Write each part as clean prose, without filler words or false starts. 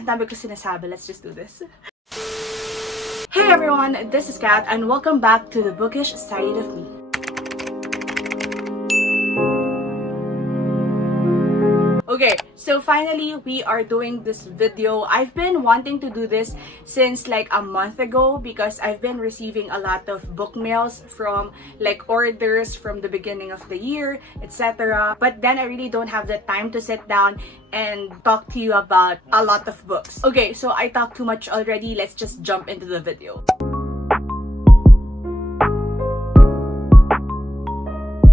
Ang dami ko sinasabi. Let's just do this. Hey everyone, this is Kat and welcome back to the bookish side of me. Okay, so finally we are doing this video. I've been wanting to do this since like a month ago because I've been receiving a lot of book mails from like orders from the beginning of the year, etc. But then I really don't have the time to sit down and talk to you about a lot of books. Okay, so I talked too much already. Let's just jump into the video.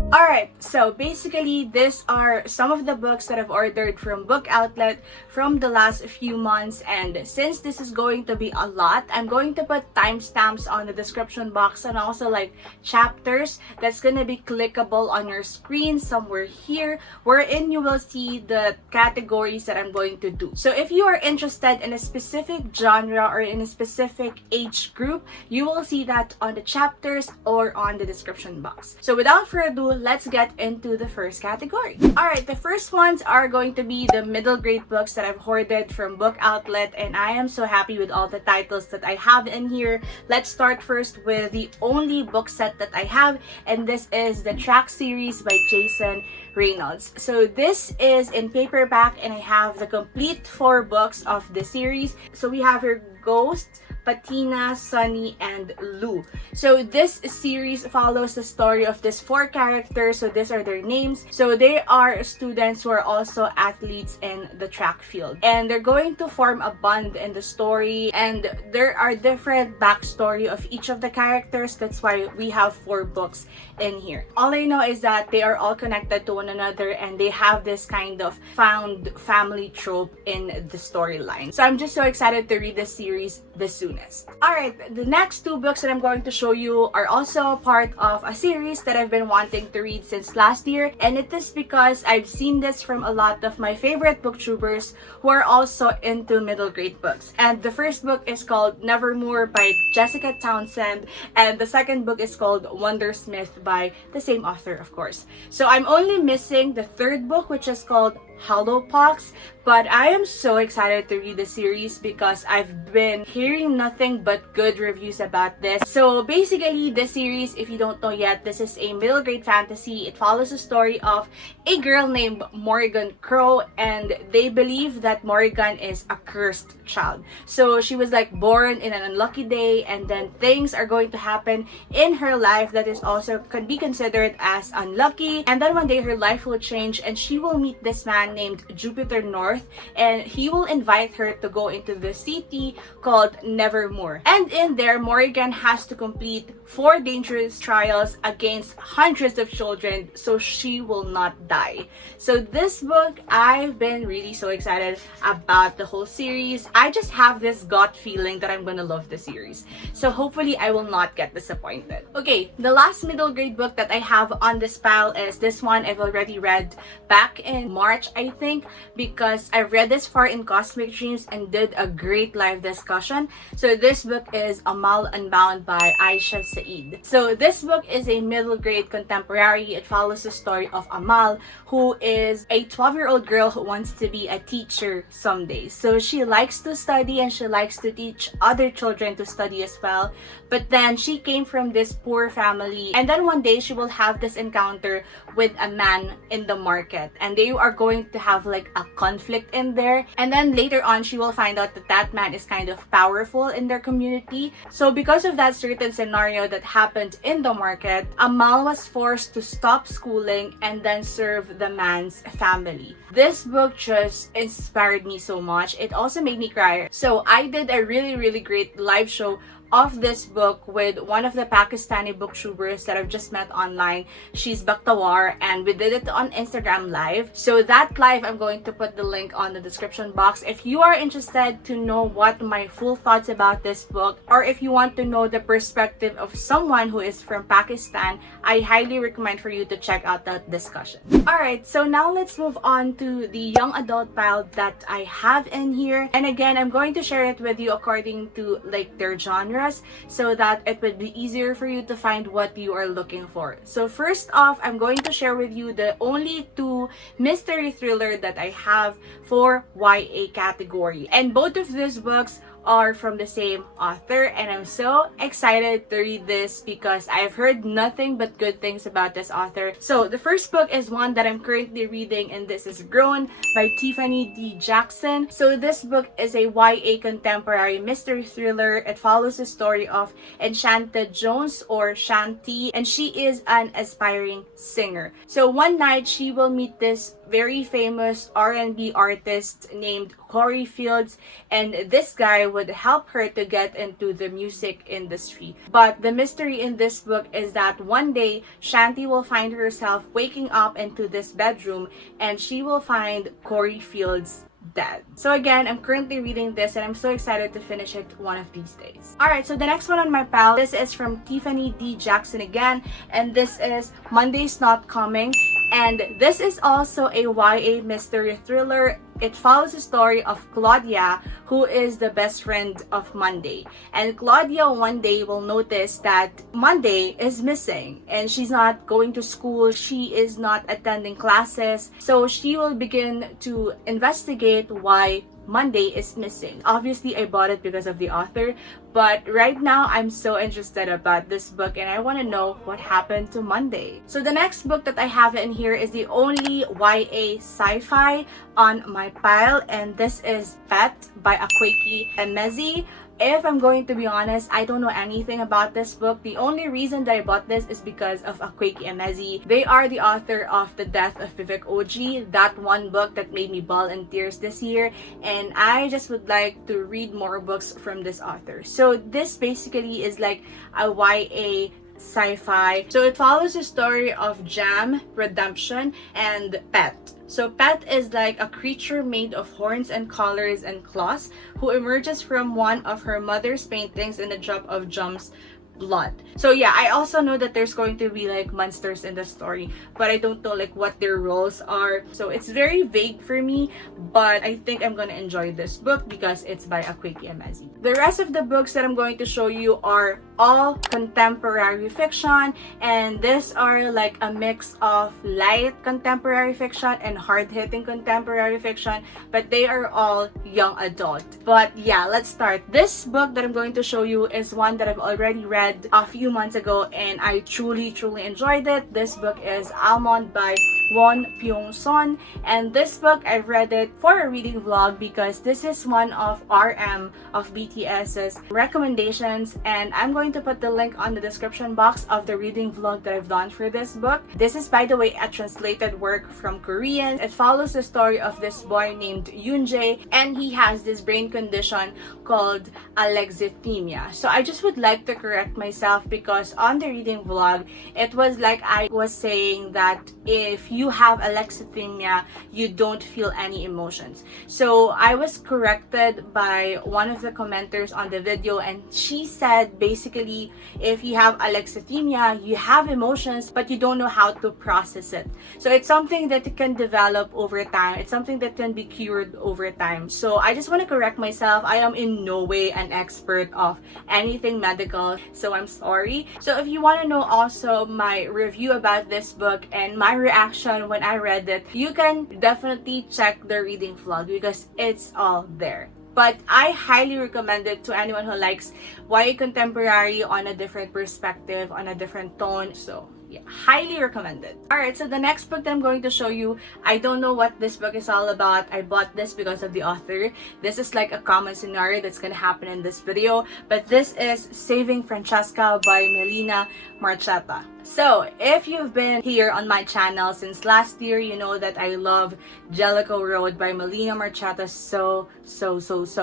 Alright, so basically these are some of the books that I've ordered from Book Outlet from the last few months, and since this is going to be a lot, I'm going to put timestamps on the description box and also like chapters that's gonna be clickable on your screen somewhere here, wherein you will see the categories that I'm going to do. So if you are interested in a specific genre or in a specific age group, you will see that on the chapters or on the description box. So without further ado, let's get into the first category. Alright, the first ones are going to be the middle grade books that I've hoarded from Book Outlet, and I am so happy with all the titles that I have in here. Let's start first with the only book set that I have, and this is the Track series by Jason Reynolds. So this is in paperback and I have the complete 4 books of the series. So we have here Ghost, Patina, Sunny, and Lou. So this series follows the story of these 4 characters. So these are their names. So they are students who are also athletes in the track field, and they're going to form a bond in the story, and there are different backstory of each of the characters. That's why we have 4 books in here. All I know is that they are all connected to one another and they have this kind of found family trope in the storyline. So I'm just so excited to read this series the soonest. Alright, the next 2 books that I'm going to show you are also part of a series that I've been wanting to read since last year, and it is because I've seen this from a lot of my favorite booktubers who are also into middle grade books. And the first book is called Nevermore by Jessica Townsend, and the second book is called Wondersmith by the same author, of course. So I'm only missing the third book, which is called Hollowpox, but I am so excited to read the series because I've been hearing nothing but good reviews about this. So basically, this series, if you don't know yet, this is a middle grade fantasy. It follows the story of a girl named Morrigan Crow, and they believe that Morrigan is a cursed child. So she was like born in an unlucky day, and then things are going to happen in her life that is also can be considered as unlucky, and then one day her life will change and she will meet this man named Jupiter North, and he will invite her to go into the city called Nevermore. And in there, Morrigan has to complete 4 dangerous trials against hundreds of children so she will not die. So this book, I've been really so excited about the whole series. I just have this gut feeling that I'm gonna love the series. So hopefully I will not get disappointed. Okay, the last middle grade book that I have on this pile is this one. I've already read back in March, I think, because I read this far in Cosmic Dreams and did a great live discussion. So this book is Amal Unbound by Aisha Said. So this book is a middle grade contemporary. It follows the story of Amal, who is a 12-year-old girl who wants to be a teacher someday. So she likes to study and she likes to teach other children to study as well. But then she came from this poor family, and then one day she will have this encounter with a man in the market, and they are going to have like a conflict in there. And then later on she will find out that that man is kind of powerful in their community. So because of that certain scenario that happened in the market, Amal was forced to stop schooling and then serve the man's family. This book just inspired me so much. It also made me cry. So I did a really great live show of this book with one of the Pakistani booktubers that I've just met online. She's Baktawar, and we did it on Instagram Live. So that live, I'm going to put the link on the description box. If you are interested to know what my full thoughts about this book, or if you want to know the perspective of someone who is from Pakistan, I highly recommend for you to check out that discussion. Alright, so now let's move on to the young adult pile that I have in here. And again, I'm going to share it with you according to like their genre. genres so that it would be easier for you to find what you are looking for. So first off, I'm going to share with you the only 2 mystery thriller that I have for YA category. And both of these books are from the same author, and I'm so excited to read this because I've heard nothing but good things about this author. So the first book is one that I'm currently reading, and this is Grown by Tiffany D. Jackson. So this book is a YA contemporary mystery thriller. It follows the story of Enchanted Jones, or Shanti, and she is an aspiring singer. So one night she will meet this very famous R&B artist named Corey Fields, and this guy would help her to get into the music industry. But the mystery in this book is that one day Shanti will find herself waking up into this bedroom and she will find Corey Fields dead. So again, I'm currently reading this and I'm so excited to finish it one of these days. Alright, so the next one on my pile, this is from Tiffany D. Jackson again, and this is Monday's Not Coming. And this is also a YA mystery thriller. It follows the story of Claudia, who is the best friend of Monday. And Claudia one day will notice that Monday is missing and she's not going to school, she is not attending classes. So she will begin to investigate why Monday is missing. Obviously, I bought it because of the author, but right now I'm so interested about this book and I want to know what happened to Monday. So the next book that I have in here is the only YA sci-fi on my pile, and this is Pet by Akwaeke Emezi. If I'm going to be honest, I don't know anything about this book. The only reason that I bought this is because of Akwaeke Emezi. They are the author of The Death of Vivek Oji, that one book that made me bawl in tears this year, and I just would like to read more books from this author. So this basically is like a YA sci-fi. So it follows the story of Jam, Redemption, and Pet. So Pet is like a creature made of horns and collars and claws who emerges from one of her mother's paintings in a drop of Jam's blood. So yeah, I also know that there's going to be like monsters in the story, but I don't know like what their roles are. So it's very vague for me, but I think I'm gonna enjoy this book because it's by Akwaeke Emezi. The rest of the books that I'm going to show you are all contemporary fiction, and these are like a mix of light contemporary fiction and hard-hitting contemporary fiction, but they are all young adult. But yeah, let's start. This book that I'm going to show you is one that I've already read a few months ago and I truly enjoyed it. This book is Almond by Won Pyong-son, and this book I've read it for a reading vlog because this is one of RM of BTS's recommendations, and I'm going to put the link on the description box of the reading vlog that I've done for this book. This is, by the way, a translated work from Korean. It follows the story of this boy named Yoonjae, and he has this brain condition called alexithymia. So I just would like to correct myself because on the reading vlog, it was like I was saying that if you have alexithymia, you don't feel any emotions. So I was corrected by one of the commenters on the video, and she said basically if you have alexithymia, you have emotions but you don't know how to process it. So it's something that can develop over time. It's something that can be cured over time. So I just want to correct myself. I am in no way an expert of anything medical, so I'm sorry. So if you want to know also my review about this book and my reaction when I read it, you can definitely check the reading vlog because it's all there. But I highly recommend it to anyone who likes YA contemporary on a different perspective, on a different tone. So yeah, highly recommended. Alright, so the next book that I'm going to show you, I don't know what this book is all about. I bought this because of the author. This is like a common scenario that's gonna happen in this video, but this is Saving Francesca by Melina Marchetta. So if you've been here on my channel since last year, you know that I love Jellicoe Road by Melina Marchetta so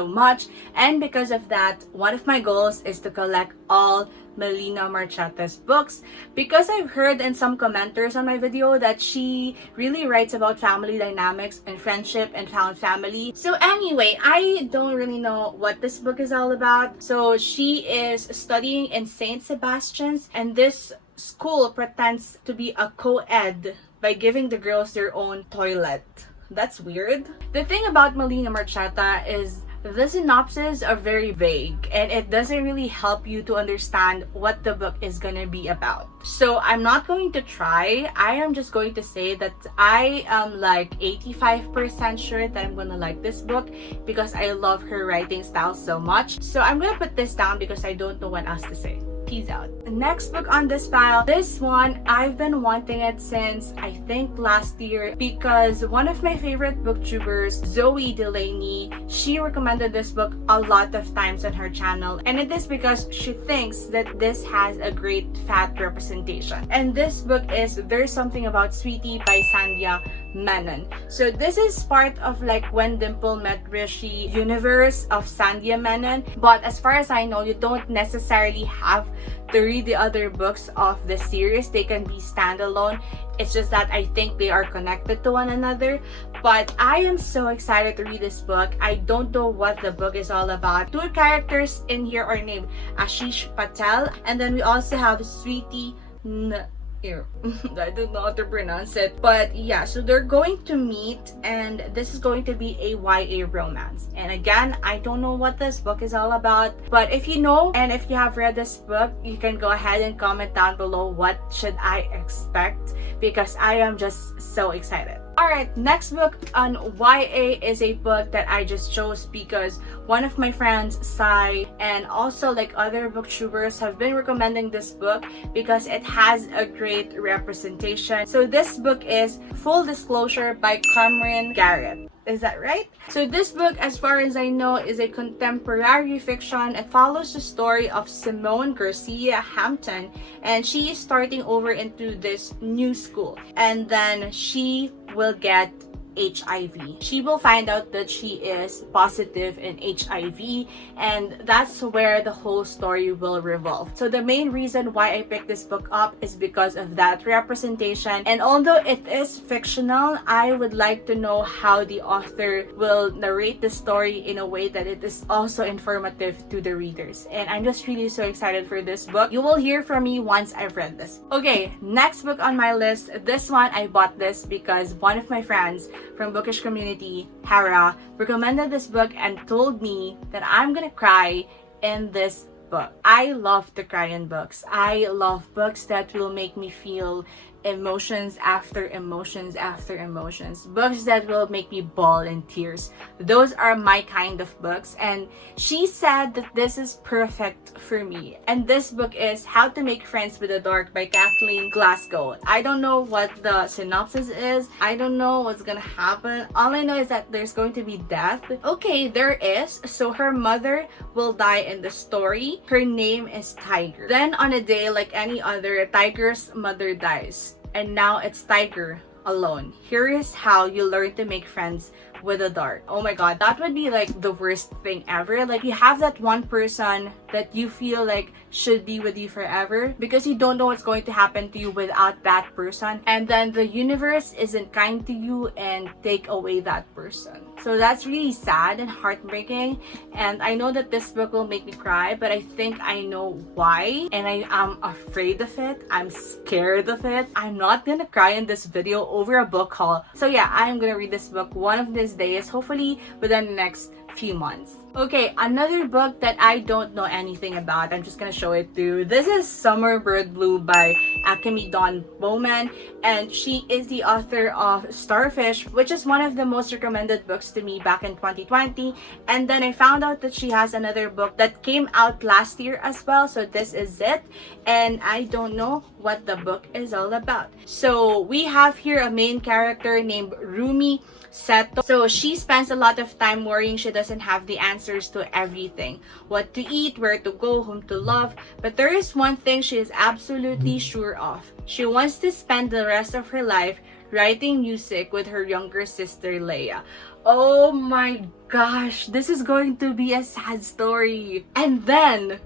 much, and because of that, one of my goals is to collect all Melina Marchetta's books, because I've heard in some commenters on my video that she really writes about family dynamics and friendship and found family. So anyway, I don't really know what this book is all about. So she is studying in St. Sebastian's, and this school pretends to be a co-ed by giving the girls their own toilet. That's weird. The thing about Melina Marchetta is the synopses are very vague and it doesn't really help you to understand what the book is gonna be about. So I'm not going to try. I am just going to say that I am like 85% sure that I'm gonna like this book because I love her writing style so much. So I'm gonna put this down because I don't know what else to say. Peace out. The next book on this file, this one, I've been wanting it since I think last year because one of my favorite booktubers, Zoe Delaney, she recommended this book a lot of times on her channel, and it is because she thinks that this has a great fat representation. And this book is There's Something About Sweetie by Sandhya Menon. So this is part of like When Dimple Met Rishi universe of Sandhya Menon, but as far as I know, you don't necessarily have to read the other books of the series. They can be standalone. It's just that I think they are connected to one another. But I am so excited to read this book. I don't know what the book is all about. Two characters in here are named Ashish Patel, and then we also have Sweetie I don't know how to pronounce it, but yeah, so they're going to meet and this is going to be a YA romance. And again, I don't know what this book is all about, but if you know and if you have read this book, you can go ahead and comment down below what should I expect because I am just so excited. Alright, next book on YA is a book that I just chose because one of my friends, Sai, and also like other booktubers have been recommending this book because it has a great representation. So this book is Full Disclosure by Cameron Garrett. Is that right? So this book, as far as I know, is a contemporary fiction. It follows the story of Simone Garcia Hampton, and she is starting over into this new school, and then she will get HIV. She will find out that she is positive in HIV, and that's where the whole story will revolve. So the main reason why I picked this book up is because of that representation, and although it is fictional, I would like to know how the author will narrate the story in a way that it is also informative to the readers, and I'm just really so excited for this book. You will hear from me once I've read this. Okay, next book on my list. This one, I bought this because one of my friends from Bookish community, Hanna, recommended this book and told me that I'm gonna cry in this book. I love to cry in books. I love books that will make me feel emotions after emotions after emotions. Books that will make me bawl in tears. Those are my kind of books, and she said that this is perfect for me. And this book is How to Make Friends with the Dark by Kathleen Glasgow. I don't know what the synopsis is. I don't know what's gonna happen. All I know is that there's going to be death. Okay, there is. So her mother will die in the story. Her name is Tiger. Then on a day like any other, Tiger's mother dies. And now it's Tiger alone. Here is how you learn to make friends with the dark. Oh my god, that would be like the worst thing ever. Like, you have that one person that you feel like should be with you forever because you don't know what's going to happen to you without that person, and then the universe isn't kind to you and take away that person. So that's really sad and heartbreaking, and I know that this book will make me cry, but I think I know why, and I am afraid of it. I'm scared of it. I'm not gonna cry in this video over a book haul. So yeah, I am gonna read this book one of these days, hopefully within the next few months. Okay, another book that I don't know anything about, I'm just gonna show it to you. This is Summer Bird Blue by Akemi Dawn Bowman, and she is the author of Starfish, which is one of the most recommended books to me back in 2020. And then I found out that she has another book that came out last year as well, so this is it. And I don't know what the book is all about. So we have here a main character named Rumi Seto. So she spends a lot of time worrying she doesn't have the answers to everything. What to eat, where to go, whom to love. But there is one thing she is absolutely sure of. She wants to spend the rest of her life writing music with her younger sister Leia. Oh my gosh, this is going to be a sad story. And then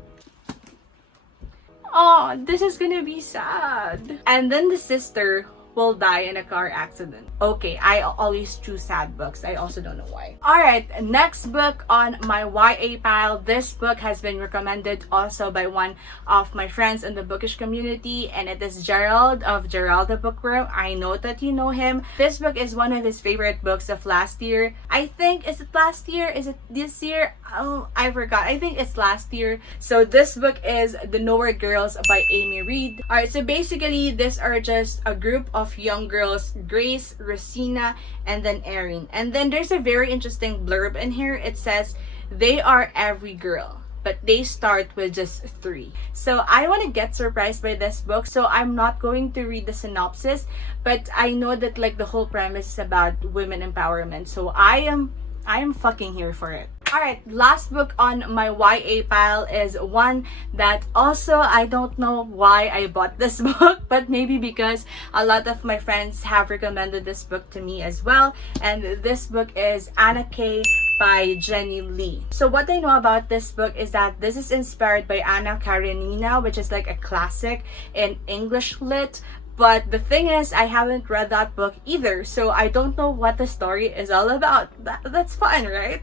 oh, this is gonna be sad. And then the sister couple die in a car accident. Okay, I always choose sad books. I also don't know why. Alright, next book on my YA pile. This book has been recommended also by one of my friends in the bookish community, and it is Gerald of Gerald the Bookworm. I know that you know him. This book is one of his favorite books of last year. I think, is it last year? Is it this year? Oh, I forgot. I think it's last year. So this book is The Nowhere Girls by Amy Reed. Alright, so basically these are just a group of young girls, Grace, Rosina, and then Erin. And then there's a very interesting blurb in here. It says, they are every girl, but they start with just 3. So I want to get surprised by this book, so I'm not going to read the synopsis, but I know that like the whole premise is about women empowerment, so I am fucking here for it. Alright, last book on my YA pile is one that also I don't know why I bought this book, but maybe because a lot of my friends have recommended this book to me as well. And this book is Anna K by Jenny Lee. So what I know about this book is that this is inspired by Anna Karenina, which is like a classic in English lit. But the thing is, I haven't read that book either, so I don't know what the story is all about. That's fun, right?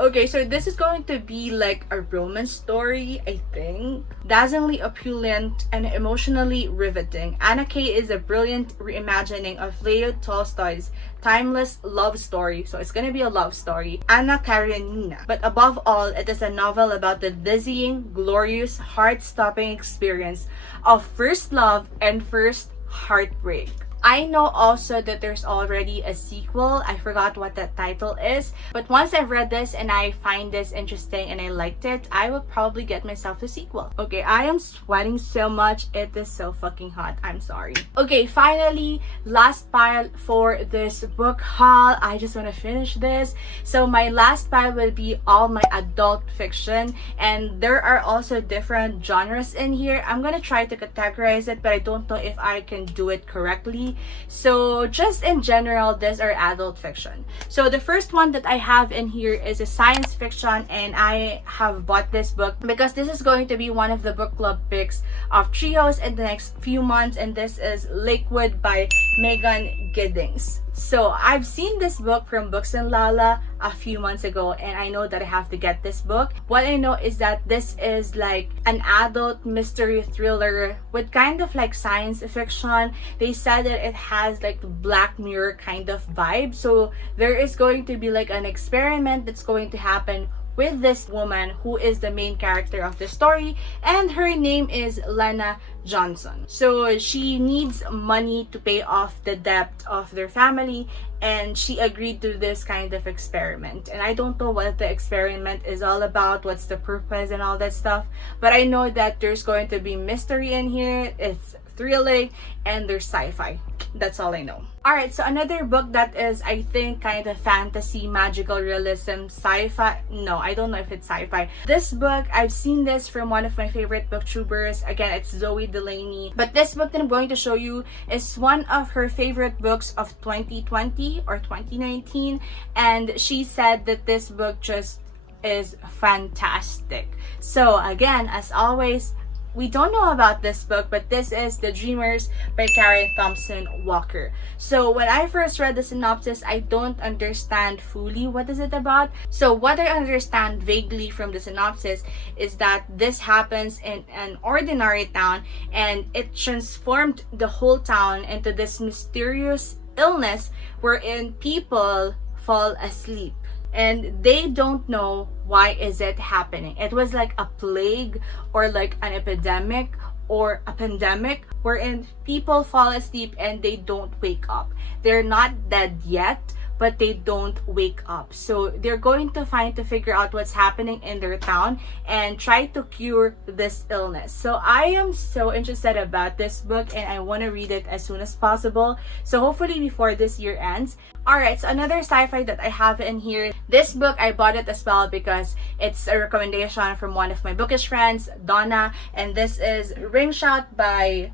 Okay, so this is going to be like a romance story, I think. Dazzlingly opulent and emotionally riveting, Anna K is a brilliant reimagining of Leo Tolstoy's timeless love story. So it's gonna be a love story, Anna Karenina. But above all, it is a novel about the dizzying, glorious, heart-stopping experience of first love and first heartbreak. I know also that there's already a sequel. I forgot what that title is. But once I've read this and I find this interesting and I liked it, I will probably get myself a sequel. Okay, I am sweating so much. It is so fucking hot. I'm sorry. Okay, finally, last pile for this book haul. I just want to finish this. So my last pile will be all my adult fiction. And there are also different genres in here. I'm gonna try to categorize it, but I don't know if I can do it correctly. So just in general, these are adult fiction. So the first one that I have in here is a science fiction, and I have bought this book because this is going to be one of the book club picks of TRIHOES in the next few months, and this is Lakewood by Megan Giddings. So I've seen this book from Books and Lala a few months ago, and I know that I have to get this book. What I know is that this is like an adult mystery thriller with kind of like science fiction. They said that it has like Black Mirror kind of vibe. So there is going to be like an experiment that's going to happen with this woman who is the main character of the story, and her name is Lena Johnson. So she needs money to pay off the debt of their family, and she agreed to this kind of experiment. And I don't know what the experiment is all about, what's the purpose and all that stuff, but I know that there's going to be mystery in here, it's thrilling, and there's sci-fi. That's all I know. Alright, so another book that is, I think, kind of fantasy, magical realism, sci-fi. No, I don't know if it's sci-fi. This book, I've seen this from one of my favorite booktubers. Again, it's Zoe Delaney. But this book that I'm going to show you is one of her favorite books of 2020 or 2019. And she said that this book just is fantastic. So again, as always, we don't know about this book, but this is The Dreamers by Karen Thompson Walker. So when I first read the synopsis, I don't understand fully what is it about. So what I understand vaguely from the synopsis is that this happens in an ordinary town, and it transformed the whole town into this mysterious illness wherein people fall asleep. And they don't know why is it happening. It was like a plague or like an epidemic or a pandemic wherein people fall asleep and they don't wake up. They're not dead yet, but they don't wake up. So they're going to figure out what's happening in their town and try to cure this illness. So I am so interested about this book, and I want to read it as soon as possible. So hopefully before this year ends. Alright, so another sci-fi that I have in here. This book, I bought it as well because it's a recommendation from one of my bookish friends, Donna. And this is Ring Shot by...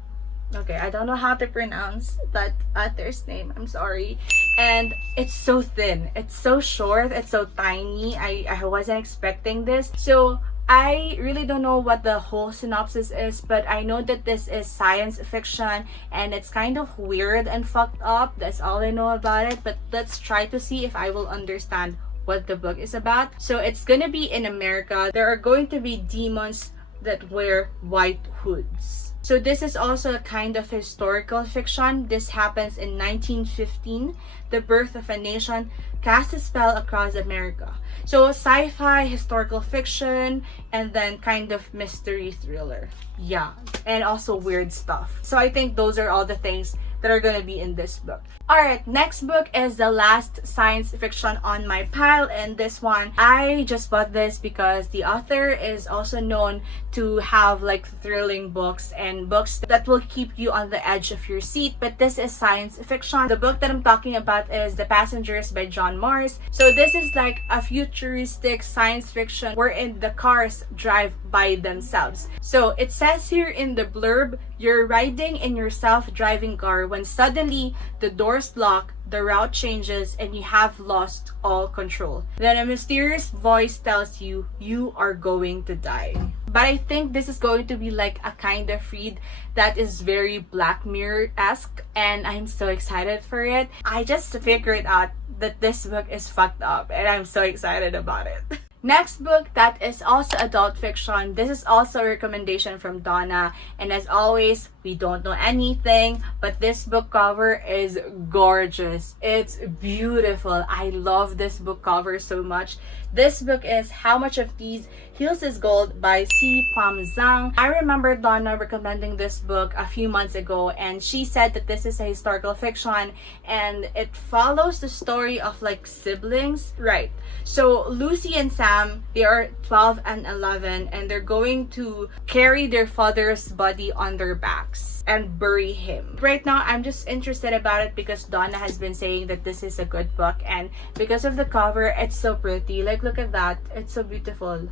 Okay, I don't know how to pronounce that author's name. I'm sorry. And it's so thin. It's so short. It's so tiny. I wasn't expecting this. So I really don't know what the whole synopsis is, but I know that this is science fiction and it's kind of weird and fucked up. That's all I know about it, but let's try to see if I will understand what the book is about. So it's gonna be in America. There are going to be demons that wear white hoods. So this is also a kind of historical fiction. This happens in 1915. The birth of a nation cast a spell across America. So sci-fi, historical fiction, and then kind of mystery thriller. Yeah, and also weird stuff. So I think those are all the things that are gonna be in this book. Alright, next book is the last science fiction on my pile, and this one, I just bought this because the author is also known to have like thrilling books and books that will keep you on the edge of your seat, but this is science fiction. The book that I'm talking about is The Passengers by John Morris. So this is like a futuristic science fiction wherein the cars drive by themselves. So it says here in the blurb, you're riding in your self-driving car when suddenly the doors lock, the route changes, and you have lost all control. Then a mysterious voice tells you, you are going to die. But I think this is going to be like a kind of read that is very Black Mirror-esque, and I'm so excited for it. I just figured out that this book is fucked up, and I'm so excited about it. Next book that is also adult fiction. This is also a recommendation from Donna, and as always, we don't know anything, but this book cover is gorgeous. It's beautiful. I love this book cover so much. This book is How Much of These Heels is Gold by C. Pam Zhang. I remember Donna recommending this book a few months ago, and she said that this is a historical fiction and it follows the story of like siblings. Right. So Lucy and Sam, they are 12 and 11, and they're going to carry their father's body on their backs and bury him. Right now, I'm just interested about it because Donna has been saying that this is a good book, and because of the cover, it's so pretty. Like, look at that. It's so beautiful.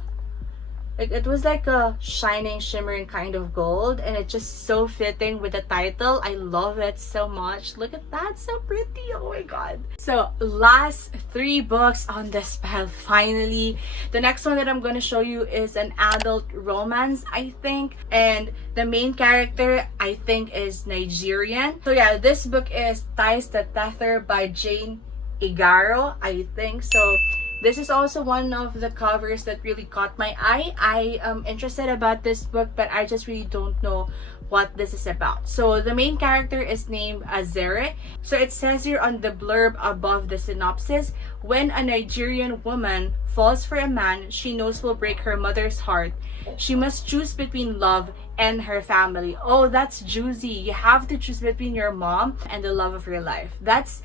Like, it was like a shining, shimmering kind of gold, and it's just so fitting with the title. I love it so much. Look at that, so pretty. Oh my god. So last 3 books on this pile, finally. The next one that I'm going to show you is an adult romance, I think, and the main character, I think, is Nigerian. So yeah, this book is Ties That Tether by Jane Igaro, I think. So this is also one of the covers that really caught my eye. I am interested about this book, but I just really don't know what this is about. So the main character is named Azere. So it says here on the blurb above the synopsis, when a Nigerian woman falls for a man she knows will break her mother's heart, she must choose between love and her family. Oh, that's juicy. You have to choose between your mom and the love of your life. That's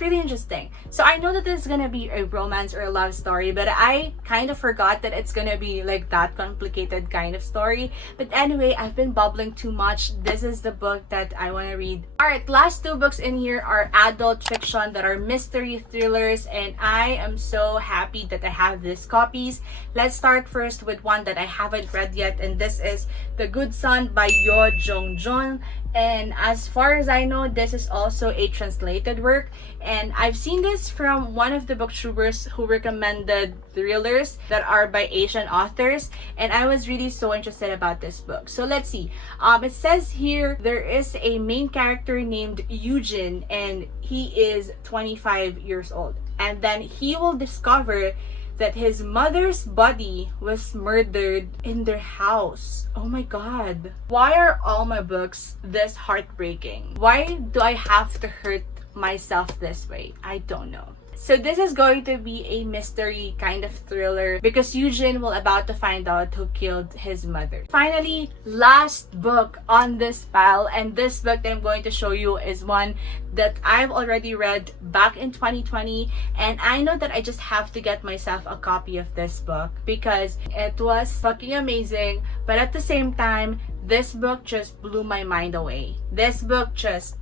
really interesting. So I know that this is gonna be a romance or a love story, but I kind of forgot that it's gonna be like that complicated kind of story. But anyway, I've been bubbling too much. This is the book that I want to read. Alright, last 2 books in here are adult fiction that are mystery thrillers, and I am so happy that I have these copies. Let's start first with one that I haven't read yet, and this is The Good Son by Yo Jong Jun. And as far as I know, this is also a translated work, and I've seen this from one of the booktubers who recommended thrillers that are by Asian authors, and I was really so interested about this book. So let's see. It says here there is a main character named Eugene, and he is 25 years old, and then he will discover that his mother's body was murdered in their house. Oh my god. Why are all my books this heartbreaking? Why do I have to hurt myself this way? I don't know. So this is going to be a mystery kind of thriller because Eugene will about to find out who killed his mother. Finally, last book on this pile, and this book that I'm going to show you is one that I've already read back in 2020, and I know that I just have to get myself a copy of this book because it was fucking amazing, but at the same time, this book just blew my mind away. This book just...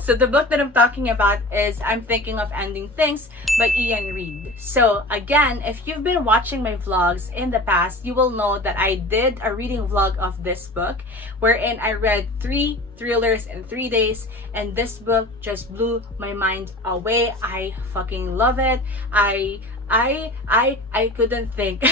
So the book that I'm talking about is I'm Thinking of Ending Things by Ian Reid. So again, if you've been watching my vlogs in the past, you will know that I did a reading vlog of this book wherein I read 3 thrillers in 3 days, and this book just blew my mind away. I fucking love it. I couldn't think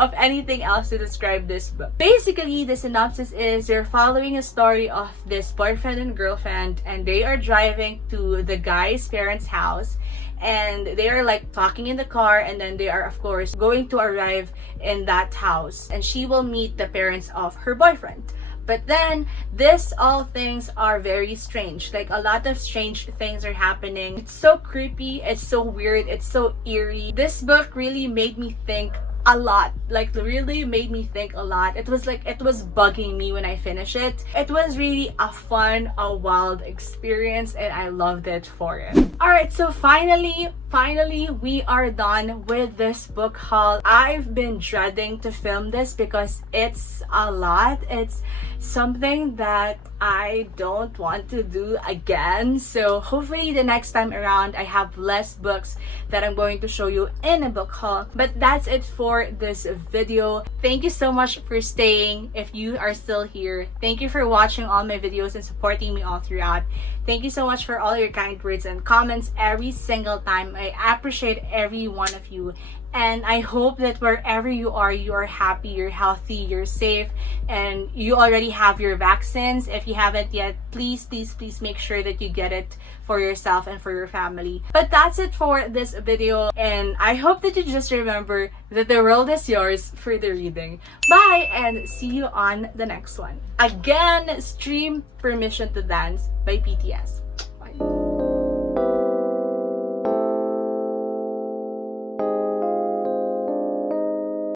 of anything else to describe this book. Basically, the synopsis is you're following a story of this boyfriend and girlfriend, and they are driving to the guy's parents' house, and they are like talking in the car, and then they are of course going to arrive in that house, and she will meet the parents of her boyfriend. But then this all things are very strange. Like a lot of strange things are happening. It's so creepy, it's so weird, it's so eerie. This book really made me think a lot. Like really made me think a lot. It was like it was bugging me when I finished it. It was really a fun, a wild experience, and I loved it for it. Alright, so finally we are done with this book haul. I've been dreading to film this because it's a lot. It's something that I don't want to do again. So hopefully the next time around I have less books that I'm going to show you in a book haul. But that's it for this video. Thank you so much for staying if you are still here. Thank you for watching all my videos and supporting me all throughout. Thank you so much for all your kind words and comments every single time. I appreciate every one of you. And I hope that wherever you are happy, you're healthy, you're safe, and you already have your vaccines. If you haven't yet, please make sure that you get it for yourself and for your family. But that's it for this video, and I hope that you just remember that the world is yours for the reading. Bye, and see you on the next one. Again, stream Permission to Dance by BTS. Bye.